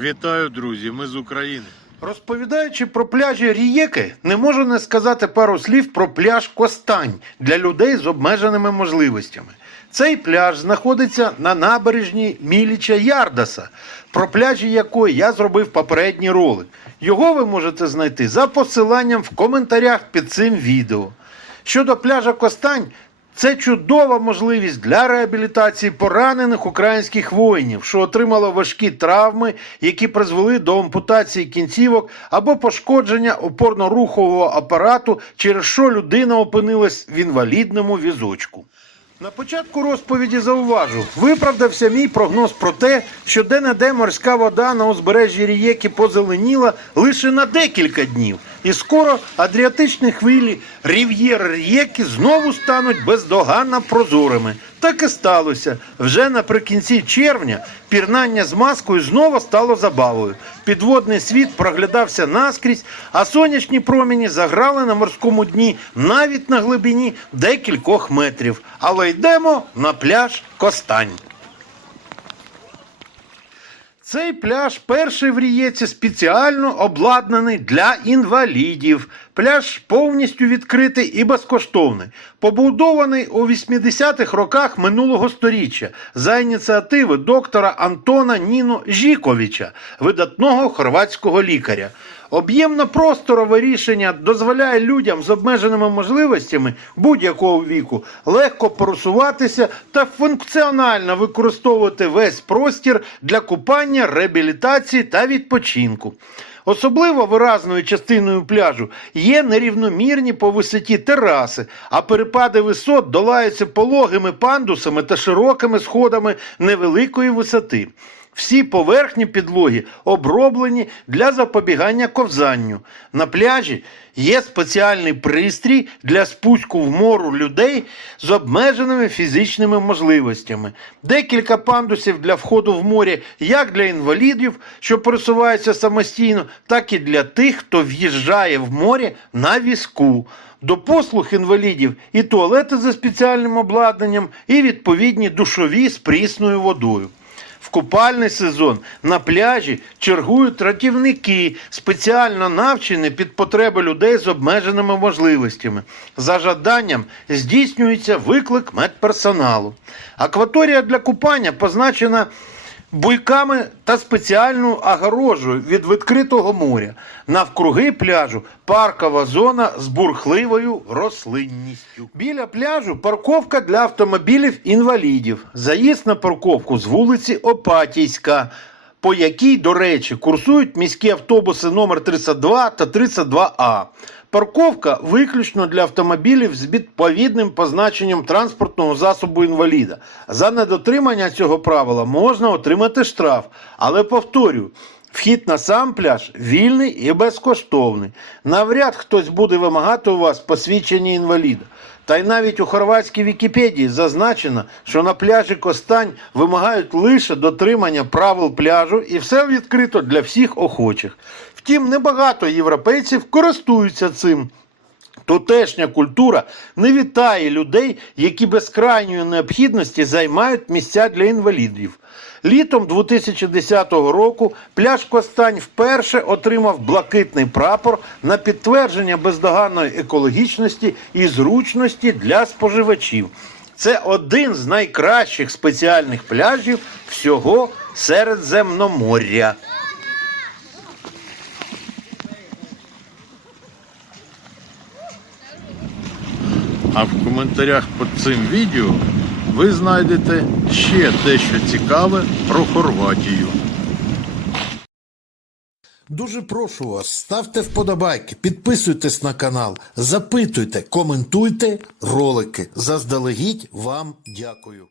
Вітаю, друзі! Ми з України. Розповідаючи про пляжі Рієки, не можу не сказати пару слів про пляж Костань для людей з обмеженими можливостями. Цей пляж знаходиться на набережній Міліча Ярдаса, про пляжі якої я зробив попередній ролик. Його ви можете знайти за посиланням в коментарях під цим відео. Щодо пляжа Костань, це чудова можливість для реабілітації поранених українських воїнів, що отримали важкі травми, які призвели до ампутації кінцівок або пошкодження опорно-рухового апарату, через що людина опинилась в інвалідному візочку. На початку розповіді зауважу, виправдався мій прогноз про те, що де-не-де морська вода на узбережжі рієки позеленіла лише на декілька днів, і скоро адріатичні хвилі рів'єр рієки знову стануть бездоганно прозорими. Так і сталося. Вже наприкінці червня пірнання з маскою знову стало забавою. Підводний світ проглядався наскрізь, а сонячні промені заграли на морському дні навіть на глибині декількох метрів. Але йдемо на пляж Костань. Цей пляж перший в Рієці спеціально обладнаний для інвалідів. Пляж повністю відкритий і безкоштовний. Побудований у 80-х роках минулого сторіччя за ініціативи доктора Антона Ніно Жіковича, видатного хорватського лікаря. Об'ємно-просторове рішення дозволяє людям з обмеженими можливостями будь-якого віку легко порусуватися та функціонально використовувати весь простір для купання, реабілітації та відпочинку. Особливо виразною частиною пляжу є нерівномірні по висоті тераси, а перепади висот долаються пологими пандусами та широкими сходами невеликої висоти. Всі поверхні підлоги оброблені для запобігання ковзанню. На пляжі є спеціальний пристрій для спуску в мору людей з обмеженими фізичними можливостями. Декілька пандусів для входу в море як для інвалідів, що пересуваються самостійно, так і для тих, хто в'їжджає в море на візку. До послуг інвалідів і туалети за спеціальним обладнанням, і відповідні душові з прісною водою. В купальний сезон на пляжі чергують рятівники, спеціально навчені під потреби людей з обмеженими можливостями. За жаданням здійснюється виклик медперсоналу. Акваторія для купання позначена буйками та спеціальною огорожею від відкритого моря. Навкруги пляжу паркова зона з бурхливою рослинністю. Біля пляжу парковка для автомобілів інвалідів. Заїзд на парковку з вулиці Опатійська. По якій, до речі, курсують міські автобуси номер 32 та 32А. Парковка виключно для автомобілів з відповідним позначенням транспортного засобу інваліда. За недотримання цього правила можна отримати штраф. Але повторюю, вхід на сам пляж вільний і безкоштовний. Навряд хтось буде вимагати у вас посвідчення інваліда. Та й навіть у хорватській Вікіпедії зазначено, що на пляжі Костань вимагають лише дотримання правил пляжу і все відкрито для всіх охочих. Втім, небагато європейців користуються цим. Тутешня культура не вітає людей, які без крайньої необхідності займають місця для інвалідів. Літом 2010 року пляж Костань вперше отримав блакитний прапор на підтвердження бездоганної екологічності і зручності для споживачів. Це один з найкращих спеціальних пляжів всього Середземномор'я. А в коментарях під цим відео ви знайдете ще дещо цікаве про Хорватію. Дуже прошу вас, ставте вподобайки, підписуйтесь на канал, запитуйте, коментуйте ролики. Заздалегідь вам дякую.